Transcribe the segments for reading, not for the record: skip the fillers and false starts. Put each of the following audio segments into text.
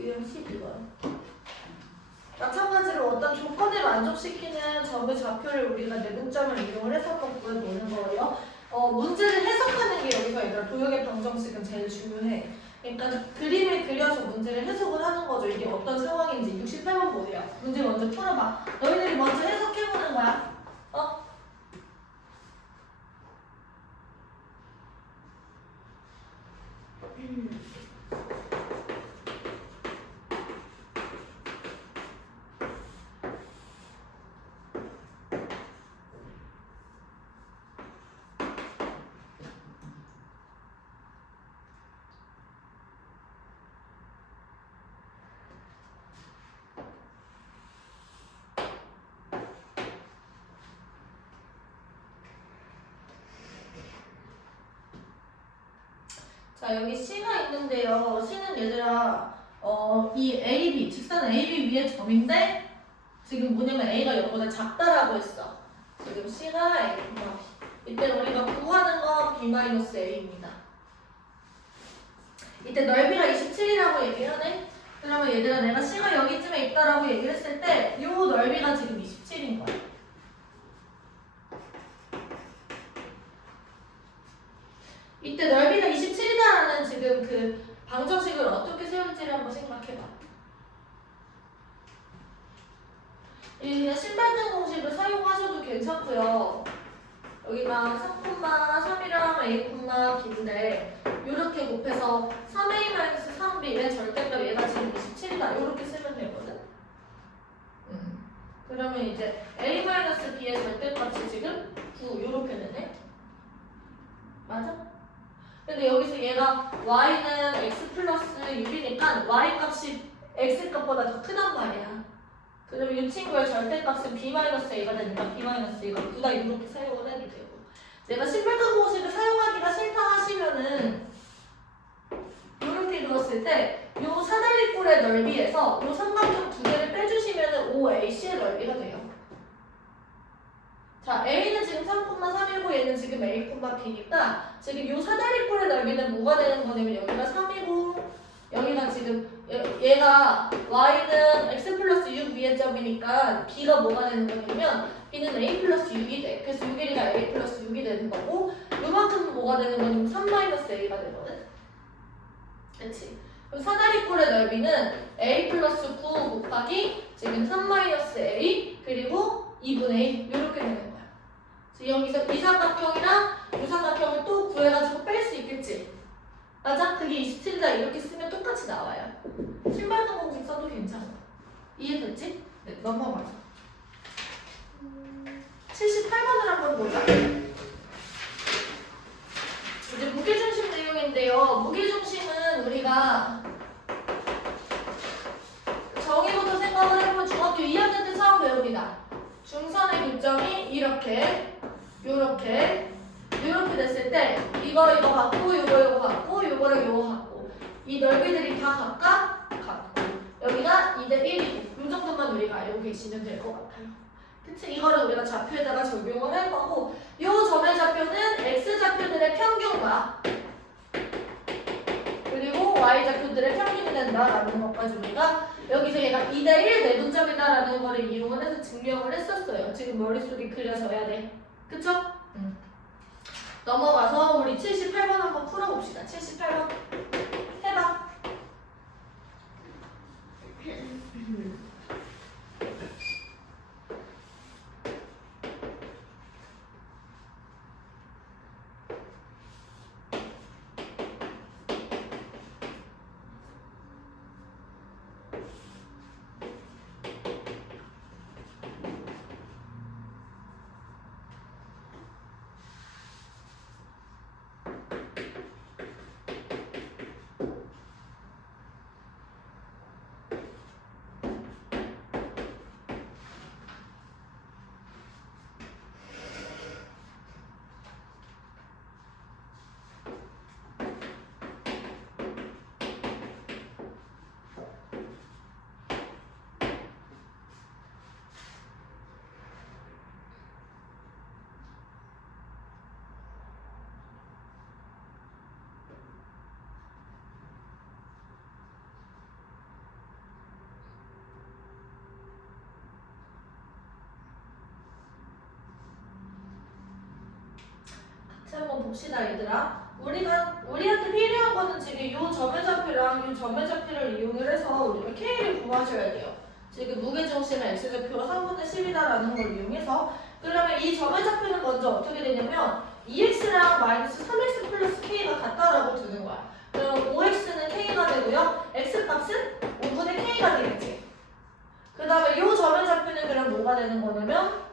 유형 12번. 마찬가지로 어떤 조건을 만족시키는 점의 좌표를 우리가 내분점을 이용을 해서 한번 구해보는 거예요. 문제를 해석하는 게 여기서 얘들아 도형의 방정식은 제일 중요해. 그러니까 그림을 그려서 문제를 해석을 하는 거죠. 이게 어떤 상황인지. 68번 보세요. 문제 먼저 풀어봐. 너희들이 먼저 해석해보는 거야. 자, 여기 C가 있는데요. C는 얘들아, 이 AB, 직선 AB 위에 점인데, 지금 뭐냐면 A가 여기보다 작다라고 했어. 지금 C가 A, 이때 우리가 구하는 건 B-A입니다. 이때 넓이가 27이라고 얘기하네? 그러면 얘들아, 내가 C가 여기쯤에 있다라고 얘기를 했을 때, 이 넓이가 지금 27인 거야. 이때 넓이가 27이다라는 지금 그 방정식을 어떻게 세울지를 한번 생각해봐. 그냥 신발등 공식을 사용하셔도 괜찮고요. 여기가 3,3이랑 A, B인데 이렇게 곱해서 3A-3B의 절대값 얘가 지금 27이다. 이렇게 쓰면 되거든. 그러면 이제 A-B의 절대값이 지금 9 이렇게 되네. 맞아? 근데 여기서 얘가 y는 x 플러스 6이니까 y 값이 x 값보다 더 크단 말이야. 그러면 이 친구의 절대값은 b-a가 되니까 b-a가 9다 이렇게 사용을 해도 되고. 내가 신발등 공식을 사용하기가 싫다 하시면은 이렇게 그었을 때 이 사다리꼴의 넓이에서 이 삼각형 두 개를 빼주시면은 OAC의 넓이가 돼요. 자, A는 지금 3,3이고 얘는 지금 A, B니까 지금 이 사다리꼴의 넓이는 뭐가 되는 거냐면 여기가 3이고 여기가 지금 얘가 Y는 X 플러스 6 위의 점이니까 B가 뭐가 되는 거냐면 B는 A 플러스 6이 돼. 그래서 6일이가 A 플러스 6이 되는 거고 요만큼은 뭐가 되는 거냐면 3-A가 되거든. 그치? 그럼 사다리꼴의 넓이는 A 플러스 9 곱하기 지금 3-A 그리고 2분의 1 이렇게 되는 거야. 여기서 이 삼각형이랑 이 삼각형을 또 구해가지고 뺄 수 있겠지? 맞아? 그게 27이다 이렇게 쓰면 똑같이 나와요. 신발등 공식 써도 괜찮아. 이해됐지? 네, 넘어가자. 78번을 한번 보자. 이제 무게중심 내용인데요. 무게중심은 우리가 정의부터 생각을 해보면 중학교 2학년 때 처음 배웁니다. 중선의 교점이 이렇게 됐을 때 이거 갖고 요거 갖고 요거랑 요거 갖고 이 넓이들이 다 같고 여기가 2대 1이고 이 정도만 우리가 알고 계시면 될 것 같아요. 그치? 이거를 우리가 좌표에다가 적용을 할 거고 이 점의 좌표는 X좌표들의 평균과 그리고 Y좌표들의 평균이 된다라는 것까지 우리가 여기서 얘가 2대 1 내분점이다라는 거를 이용을 해서 증명을 했었어요. 지금 머릿속에 그려져야 돼. 그쵸? 넘어가서 우리 78번 한번 풀어봅시다. 78번 해봐. 자, 한번 봅시다, 얘들아. 우리한테 필요한 거는 지금 이 점의 좌표랑 이 점의 좌표를 이용을 해서 우리가 K를 구하셔야 돼요. 지금 무게중심의 X좌표가 3분의 10이다라는 걸 이용해서. 그러면 이 점의 좌표는 먼저 어떻게 되냐면 2x랑 마이너스 3x 플러스 k가 같다라고 두는 거야. 그럼 5x는 k가 되고요. x값은 5분의 k가 되겠지. 그 다음에 이 점의 좌표는 그럼 뭐가 되는 거냐면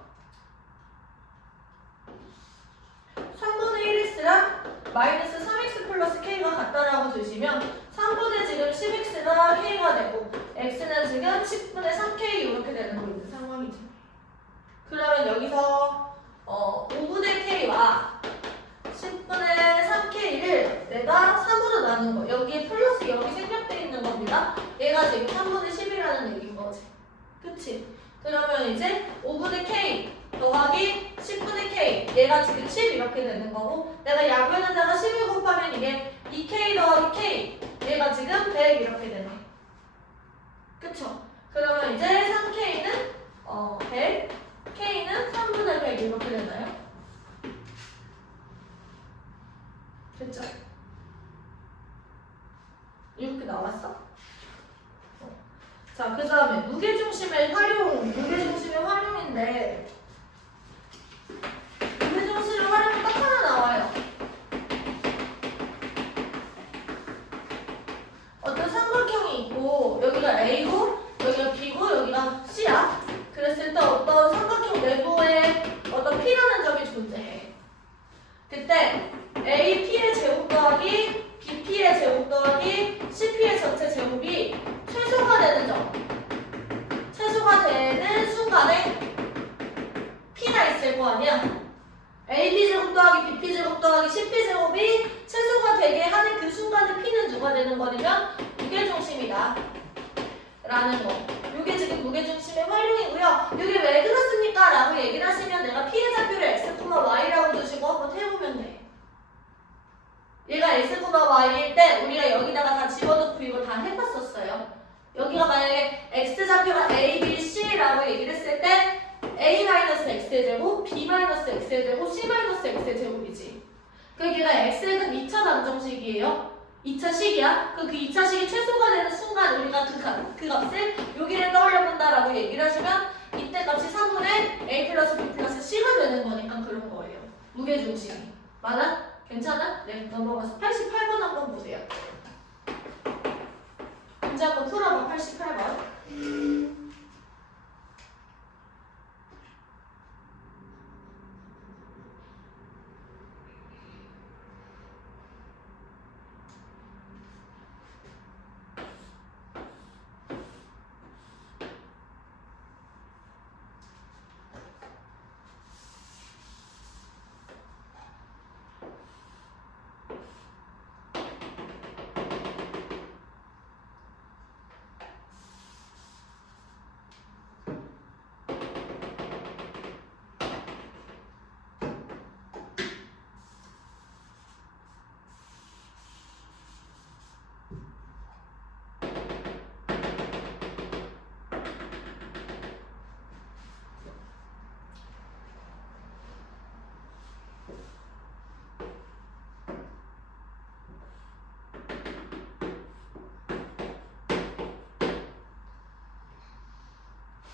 3분의 1x랑 마이너스 3x 플러스 k가 같다라고 두시면 3분의 지금 10x가 k가 되고 x는 지금 10분의 3k 이렇게 되는 거 있는 상황이죠. 그러면 여기서 5분의 k와 10분의 3k를 내가 3으로 나눈 거. 여기에 플러스 0이 생략되어 있는 겁니다. 얘가 지금 3분의 10이라는 얘기인 거지. 그치? 그러면 이제 5분의 k 더하기 10분의 k. 얘가 지금 10 이렇게 되는 거고 내가 야구에다가 11 곱하면 이게 2k 더하기 k. 얘가 지금 100 이렇게 되네. 그쵸? 그러면 이제 3k는 100, k는 3분의 100 이렇게 되나요? 됐죠? 이렇게 나왔어? 자, 그 다음에 무게중심의 활용인데 무게중심의 활용이 딱 하나 나와요. 어떤 삼각형이 있고 여기가 A고 여기가 B고 여기가 C야. 그랬을 때 어떤 삼각형 내부에 어떤 P라는 점이 존재해. 그때 AP의 제곱 더하기 BP의 제곱 더하기 CP의 전체 제곱이 최소가 되는 점. 최소가 되는 순간에 P가 있을 거 아니야. AB 제곱 더하기 BP 제곱 더하기 CP 제곱이 최소가 되게 하는 그 순간에 P는 누가 되는 거냐면 무게중심이다 라는 거. 이게 지금 무게중심의 활용이고요. 이게 왜 그렇습니까? 라고 얘기를 하시면 내가 P의 좌표를 x, y라고 두시고 한번 해보면 돼. 얘가 x, y일 때 우리가 여기다가 다 집어넣고 이거 다 해봤었어요. 여기가 만약에 x좌표가 a, b, c라고 얘기를 했을 때 a-x의 제곱, b-x의 제곱, c-x의 제곱이지. 그러니까 x는 2차 방정식이에요. 2차 식이야. 그 2차 식이 최소가 되는 순간 우리가 그 값을 여기를 떠올려 본다라고 얘기를 하시면 이때 값이 3분의 a 플러스 b 플러스 c가 되는 거니까 그런 거예요. 무게중심이. 맞아? 괜찮아? 네, 넘어가서 88번 한번 보세요. 문제 한번 풀어봐. 88번.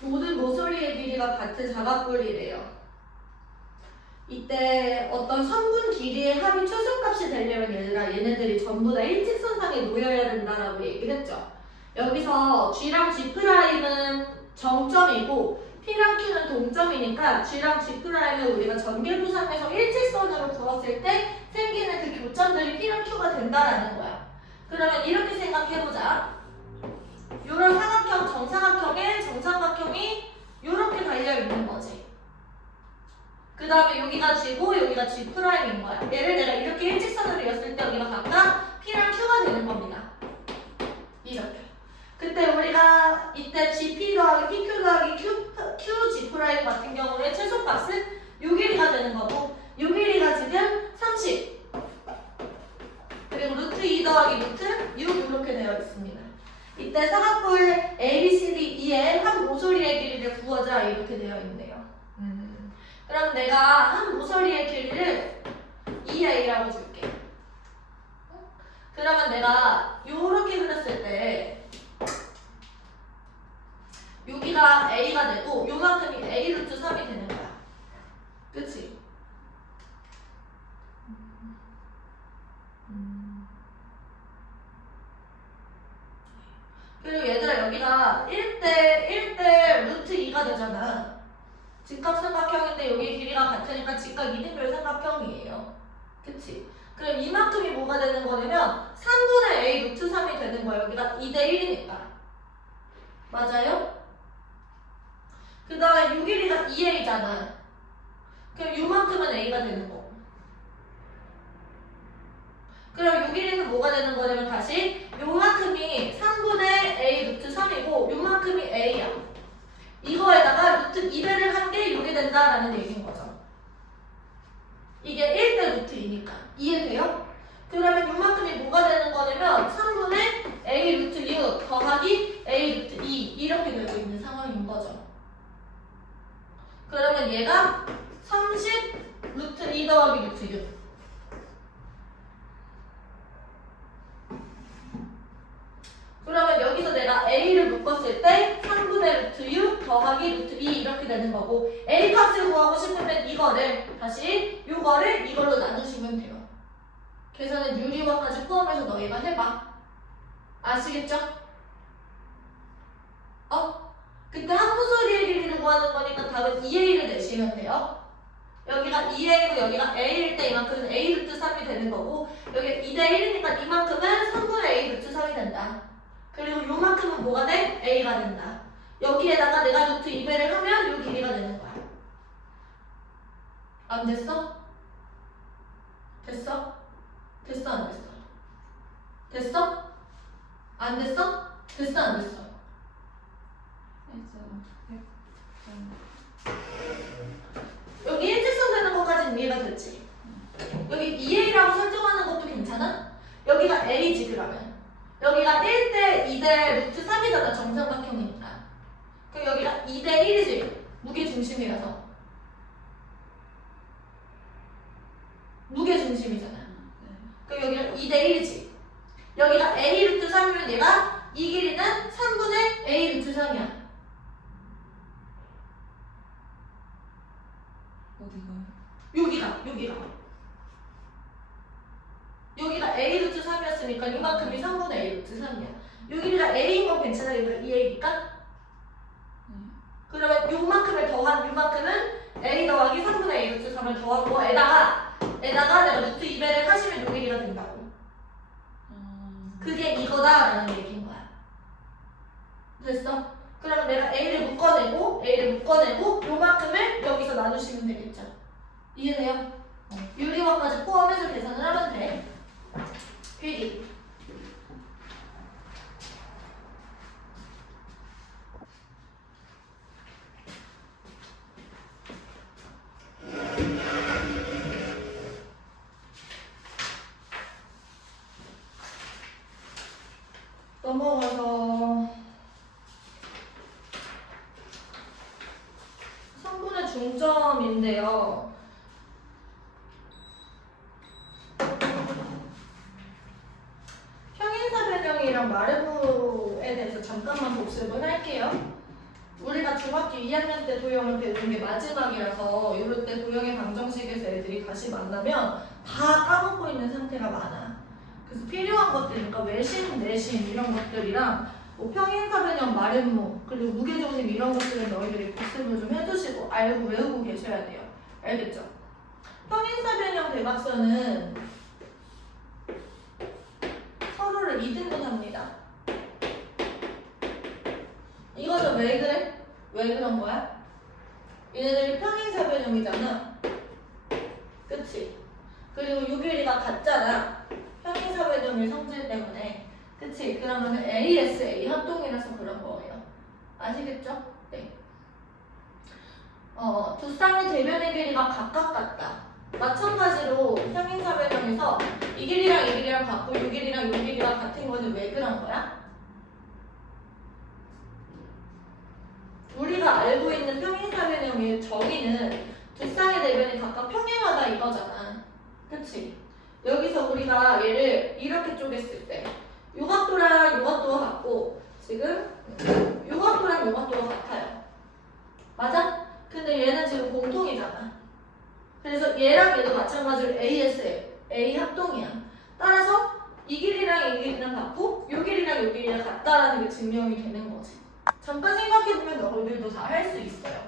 모든 모서리의 길이가 같은 사각뿔이래요. 이때 어떤 선분 길이의 합이 최소값이 되려면 얘네들이 전부 다 일직선상에 놓여야 된다라고 얘기를 했죠. 여기서 G랑 G'은 정점이고 P랑 Q는 동점이니까 G랑 G'을 우리가 전개부상에서 일직선으로 그었을 때 생기는 그 교점들이 P랑 Q가 된다라는 거야. 그러면 이렇게 생각해보자. 이런 사각형, 정사각형에 정삼각형이 이렇게 달려있는 거지. 그 다음에 여기가 G고 여기가 G'인 거야. 얘를 내가 이렇게 일직선으로 이었을 때 여기가 각각 P랑 Q가 되는 겁니다. 이렇게. 그때 우리가 이때 GP 더하기 PQ 더하기 QG' 같은 경우에 최소값은 요 길이가 되는 거고 요 길이가 지금 30 그리고 루트 2 더하기 루트 6 이렇게 되어 있습니다. 이때 사각뿔 ABCDE의 한 모서리의 길이를 구하자 이렇게 되어 있네요. 그럼 내가 한 모서리의 길이를 2 2a라고 줄게. 그러면 내가 요렇게 그렸을 때 여기가 a가 되고 요만큼이 a 루트 3이 되는 거야. 그치? 그리고 얘들아 여기가 1대 루트 2가 되잖아. 직각삼각형인데 여기 길이가 같으니까 직각 이등변 삼각형이에요. 그치? 그럼 이만큼이 뭐가 되는 거냐면 3분의 a 루트 3이 되는 거예요. 여기가 2대 1이니까. 맞아요? 그 다음에 요 길이가 2a잖아. 그럼 요만큼은 a가 되는 거고. 그럼 요 길이는 뭐가 되는 거냐면 다시 요만큼이 3분의 a 루트 3이고 요만큼이 a야. 이거에다가 루트 2배를 한 게 요게 된다라는 얘기인 거죠. 이게 1대 루트 2니까. 이해돼요? 그러면 요만큼이 뭐가 되는 거냐면 3분의 a 루트 6 더하기 a 루트 2 이렇게 되고 있는 상황인 거죠. 그러면 얘가 30 루트 2 더하기 루트 6. 그러면 여기서 내가 a를 묶었을 때 3분의 루트 6 더하기 루트 2 이렇게 되는 거고 a 값을 구하고 싶으면 이거를 다시 요거를 이걸로 나누시면 돼요. 계산은 유리화까지 포함해서 너희가 해봐. 아시겠죠? 그때 함수소리의 길이를 구하는 거니까 답은 2a를 내시면 돼요. 여기가 2a고 여기가 a일 때 이만큼은 a 루트 3이 되는 거고 여기 2대 1이니까 이만큼은 3분의 a 루트 3이 된다. 그리고 요만큼은 뭐가 돼? a가 된다. 여기에다가 내가 루트 2배를 하면 요 길이가 되는 거야. 안 됐어? 됐어? 됐어 안 됐어? 됐어? 안 됐어? 됐어 안 됐어? 여기 일직선 되는 것까지는 이해가 됐지? 여기 2a라고 설정하는 것도 괜찮아? 여기가 a지 그러면 여기가 1대 2대 루트 3이잖아 정삼각형이니까 그럼 여기가 2대 1이지 무게중심이라서 무게중심이잖아 그럼 여기가 2대 1이지 여기가 a 루트 3이면 얘가 이 길이는 3분의 a 루트 3이야 여기가 a 루트 3이었으니까 이만큼이 3분의 a 루트 3이야 요 길이가 a인 건 괜찮아 여기가 2a니까 그러면 요만큼을 더한 요만큼은 a 더하기 3분의 a 루트 3을 더한 거에다가 내가 루트 2배를 하시면 요 길이가 된다고 그게 이거다라는 얘기인 거야 됐어? 그러면 내가 a를 묶어내고 요만큼을 여기서 나누시면 되겠죠 이해돼요? 유리화까지 포함해서 계산을 하면 돼 필기 넘어가서 3분의 중점인데요 평행사 변형이랑 마르브에 대해서 잠깐만 복습을 할게요. 우리가 중학교 2학년 때 도형을 배우는 게 마지막이라서 이럴 때 도형의 방정식에서 애들이 다시 만나면 다 까먹고 있는 상태가 많아. 그래서 필요한 것들이니까 외심, 내심 이런 것들이랑 뭐 평행사 변형, 마름모 그리고 무게중심 이런 것들을 너희들이 복습을 좀 해주시고 알고 외우고 계셔야 돼요. 알겠죠? 평행사 변형 대각선은 서로를 2등분합니다. 이거는 왜 그래? 왜 그런 거야? 얘네들이 평행사 변형이잖아. 그치? 그리고 요 길이가 같잖아. 평행사 변형의 성질 때문에. 그치? 그러면 ASA 합동이라서 그런 거예요. 아시겠죠? 네. 두 쌍의 대변의 길이가 각각 같다. 마찬가지로 평행사 변형에서 이 길이랑 같고 이 길이랑 이 길이가 같은 거는 왜 그런 거야? 우리가 알고 있는 평행사 변형의 정의는 두 쌍의 대변이 각각 평행하다 이거잖아. 그치? 여기서 우리가 얘를 이렇게 쪼갰을 때 요각도랑 요각도가 같고 지금 요각도랑 요각도가 같아요. 맞아? 근데 얘는 지금 공통이잖아. 그래서 얘랑 얘도 마찬가지로 ASL, A 합동이야. 따라서 이 길이랑 이 길이랑 같고 요 길이랑 요 길이랑 같다라는 게 증명이 되는 거지. 잠깐 생각해보면 너희들도 다 할 수 있어요.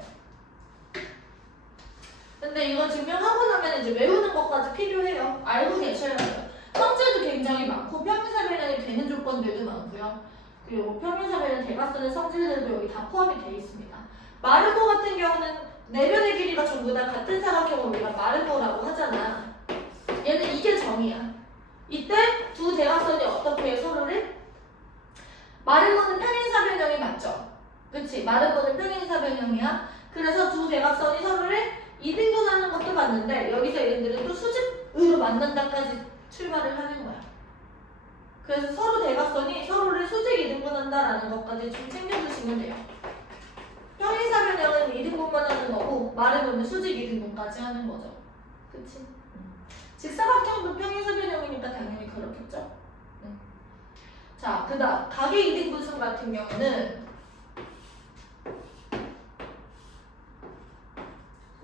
근데 이거 증명하고 나면 이제 외우는 것까지 필요해요. 알고 계셔야 돼요. 성질도 굉장히 많고 평행사변형이 되는 조건들도 많고요. 그리고 평행사변형 대각선의 성질들도 여기 다 포함이 되어 있습니다. 마르코 같은 경우는 내변의 길이가 전부 다 같은 사각형을 우리가 마르코라고 하잖아. 얘는 이게 정이야. 이때 두 대각선이 어떻게 서로를? 마르코는 평행사변형이 맞죠? 그치? 마르코는 평행사변형이야. 그래서 두 대각선이 서로를 이등분하는 것도 맞는데 여기서 얘네들은 또 수직으로 만난다까지 출발을 하는 거야. 그래서 서로 대각선이 서로를 수직 이등분한다라는 것까지 좀 챙겨주시면 돼요. 평행사변형은 이등분만 하는 거고 마르코는 수직 이등분까지 하는 거죠. 그치? 직사각형도 평행사변형이니까 당연히 그렇겠죠? 자, 그 다음 각의 이등분선 같은 경우는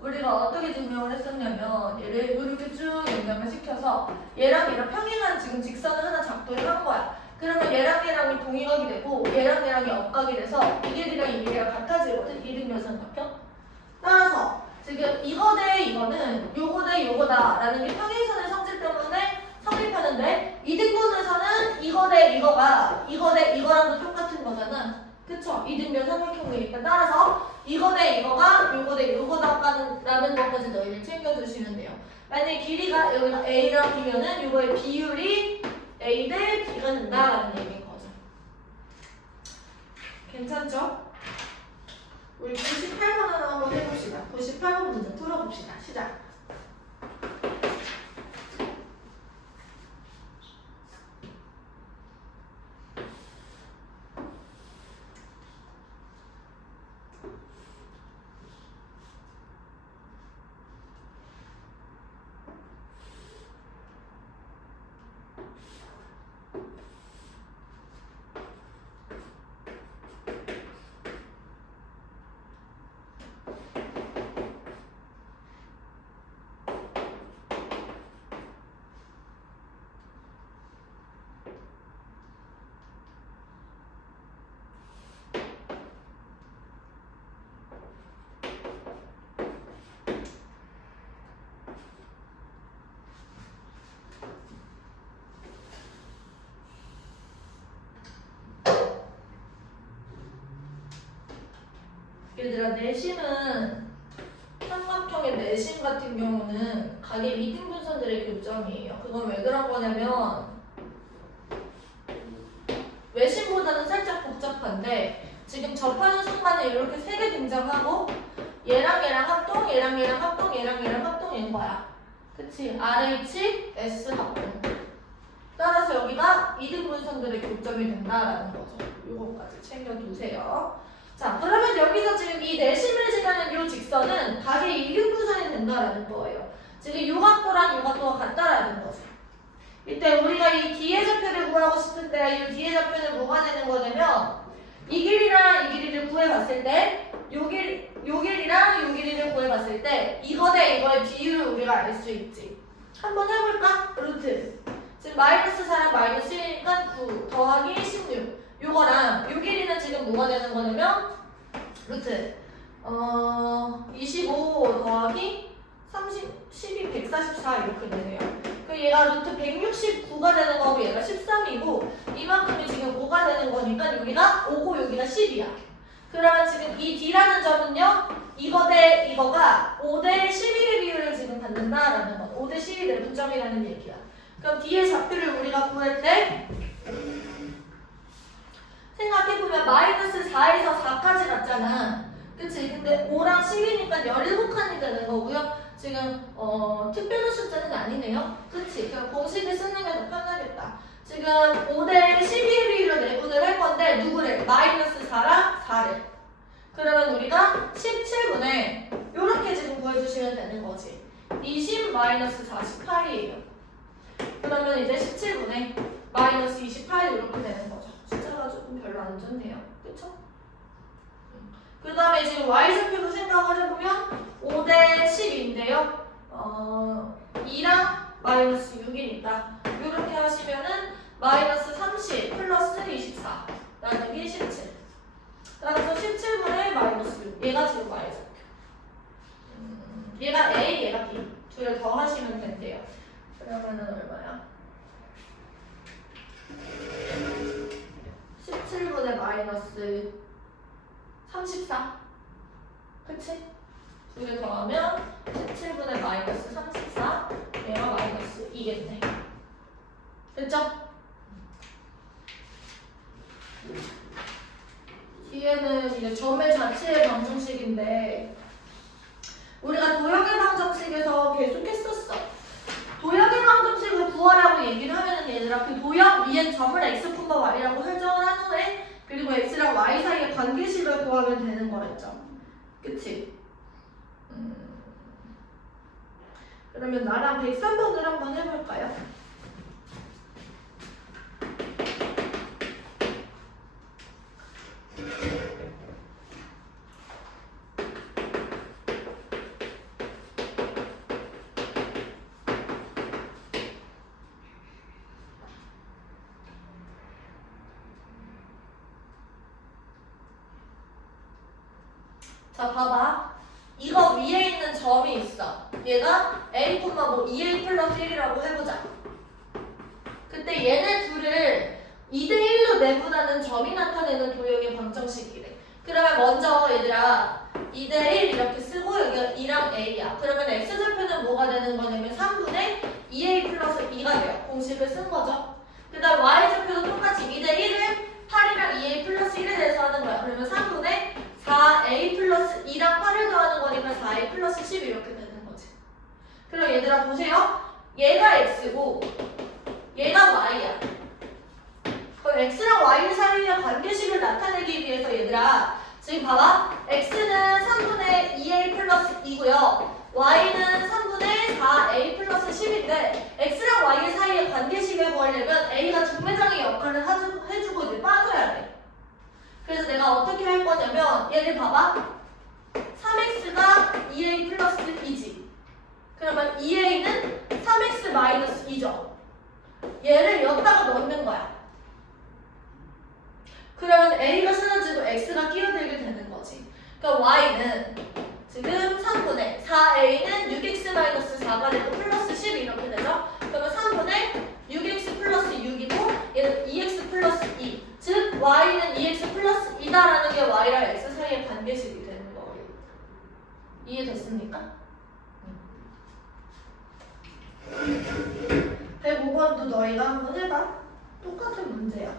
우리가 어떻게 증명을 했었냐면 얘를 이렇게 쭉 연장을 시켜서 얘랑 얘랑 평행한 지금 직선을 하나 작도를 한 거야. 그러면 얘랑 얘랑이 동의각이 되고 얘랑 얘랑이 억각이 돼서 이 길이랑 이 길이랑 같아지거든. 이등변삼각형. 따라서 지금 이거 대 이거는 요거 대 요거다라는 게 평행선의 성질 때문에 성립하는데 이등분에서는 이거 대 이거가 이거 대 이거랑도 똑같은 거잖아. 그쵸? 이등변 삼각형이니까 따라서 이거 대 이거가 요거 대 요거다라는 것까지 너희들 챙겨주시면 돼요. 만약에 길이가 여기가 A랑 B면은 요거의 비율이 A 대 B가 된다라는 얘기인 거죠. 괜찮죠? 우리 98번 하나 한번 해봅시다. 98번 문제 풀어봅시다. 시작. 얘들아, 내심은 삼각형의 내심 같은 경우는 각의 이등분선들의 교점이에요. 그건 왜 그런 거냐면 외심보다는 살짝 복잡한데 지금 접하는 순간에 이렇게 세 개 등장하고 얘랑 얘랑 합동, 얘랑 얘랑 합동, 얘랑 얘랑 합동인 거야. 그치? RH, S 합동. 따라서 여기가 이등분선들의 교점이 된다라는 거죠. 요거까지 챙겨두세요. 자, 그러면 여기서 지금 이 내심을 지나는 요 직선은 각의 이등분선이 된다라는 거예요. 지금 요 각도랑 요 각도가 같다라는 거죠. 이때 우리가 이 뒤의 좌표를 구하고 싶은데 이 뒤의 좌표는 뭐가 되는 거냐면 이 길이랑 이 길이를 구해봤을 때 요 길이랑 요 길이를 구해봤을 때 이거 대 이거의 비율을 우리가 알 수 있지. 한번 해볼까? 루트. 지금 마이너스 4랑 마이너스 1이니까 9 더하기 16. 요거랑 요 길이는 지금 뭐가 되는 거냐면 루트 25 더하기 30, 12, 144 이렇게 되네요. 그 얘가 루트 169가 되는 거고 얘가 13이고 이만큼이 지금 5가 되는 거니까 여기가 5고 여기가 10이야. 그러면 지금 이 D라는 점은요 이거 대 이거가 5대 12의 비율을 지금 갖는다라는 거. 5대 12 내분점이라는 얘기야. 그럼 D의 좌표를 우리가 구할 때 생각해보면 마이너스 4에서 4까지 갔잖아. 그치? 근데 5랑 10이니까 17칸이 되는 거고요. 지금 특별한 숫자는 아니네요. 그치? 그럼 공식을 쓰는 게 더 편하겠다. 지금 5대 12의 비율로 내분을 할 건데 누구를? 마이너스 4랑 4를. 그러면 우리가 17분에 이렇게 지금 구해주시면 되는 거지. 20 마이너스 48이에요. 그러면 이제 17분의 마이너스 28 이렇게 되는 거죠. 숫자가 조금 별로 안 좋네요. 그쵸? 그 다음에 지금 y좌표도 생각을 해보면 5대 10인데요. 2랑 마이너스 6이니까 이렇게 하시면은 마이너스 30 플러스 24 나누기 17. 따라서 17분의 마이너스 6. 얘가 지금 y좌표. 얘가 A, 얘가 B. 둘을 더 하시면 된대요. 그러면은 얼마야? 17분의 마이너스 34. 그치? 두 개 더하면 17분의 마이너스 34. 얘가 마이너스 2겠네. 됐죠? 뒤에는 이제 점의 자체의 방정식인데 우리가 도형의 방정식에서 계속 했었어. 도형의 방정식을 구하라고 얘기를 하면은 얘들아 그 도형 위에 점을 x, y라고 설정을 한 후에 그리고 x랑 y 사이의 관계식을 구하면 되는 거였죠. 그치? 그러면 나랑 103번을 한번 해볼까요? 자, 봐봐. 이거 위에 있는 점이 있어. 얘가 a, 뭐 2a 플러스 1이라고 해보자. 그때 얘네 둘을 2대1로 내분하는 점이 나타내는 도형의 방정식이래. 그러면 먼저 얘들아 2대1 이렇게 쓰고 여기가 2랑 a야. 그러면 x좌표는 뭐가 되는 거냐면 3분의 2a 플러스 2가 돼요. 공식을 쓴 거죠. 그 다음 y좌표도 똑같이 2대1을 8이랑 2a 플러스 1에 대해서 하는 거야. 그러면 3분의 4a 플러스 2랑 8을 더하는 거니까 4a 플러스 10 이렇게 되는 거지. 그럼 얘들아 보세요. 얘가 x고 얘가 y야. 그럼 x랑 y 사이의 관계식을 나타내기 위해서 얘들아 지금 봐봐. x는 3분의 2a 플러스 2고요. y는 3분의 4a 플러스 10인데 x랑 y 사이의 관계식을 구하려면 a가 중매장의 역할을 해주고 이제 빠져야 돼. 그래서 내가 어떻게 할 거냐면 얘를 봐봐. 3x가 2a 플러스 2지. 그러면 2a는 3x 마이너스 2죠. 얘를 여기다가 넣는 거야. 그러면 a가 쓰러지고 x가 끼어들게 되는 거지. 그러니까 y는 지금 3분의 4a는 6x 마이너스 4가 되고 플러스 10 이렇게 되죠. 그러면 3분의 6x 플러스 6이고 얘는 2x 플러스 2. 즉 y는 2x 플러스 2다라는 게 y랑 x 사이의 관계식이 되는 거예요. 이해됐습니까? 105번도 너희가 한번 해봐. 똑같은 문제야.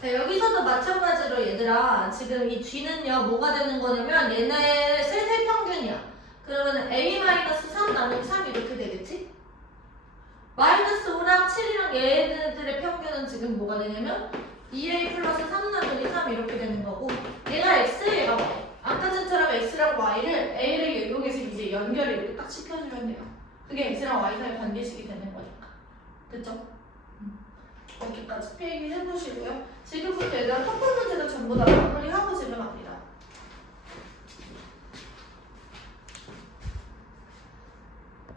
자, 여기서도 마찬가지로 얘들아 지금 이 G는요 뭐가 되는 거냐면 얘네 셋의 평균이야. 그러면 A-3 나누기 3 이렇게 되겠지? 마이너스 5랑 7이랑 얘네들의 평균은 지금 뭐가 되냐면 2A 플러스 3 나누기 3 이렇게 되는 거고 얘가 X, 얘가 Y. 아까 전처럼 X랑 Y를 A를 여기서 이제 연결을 이렇게 딱 시켜주면 돼요. 그게 X랑 Y 사이 관계식이 되는 거니까. 됐죠? 이렇게까지 필기 해보시고요. 지금부터 얘들아 첫 번째도 전부 다 마무리하고 지금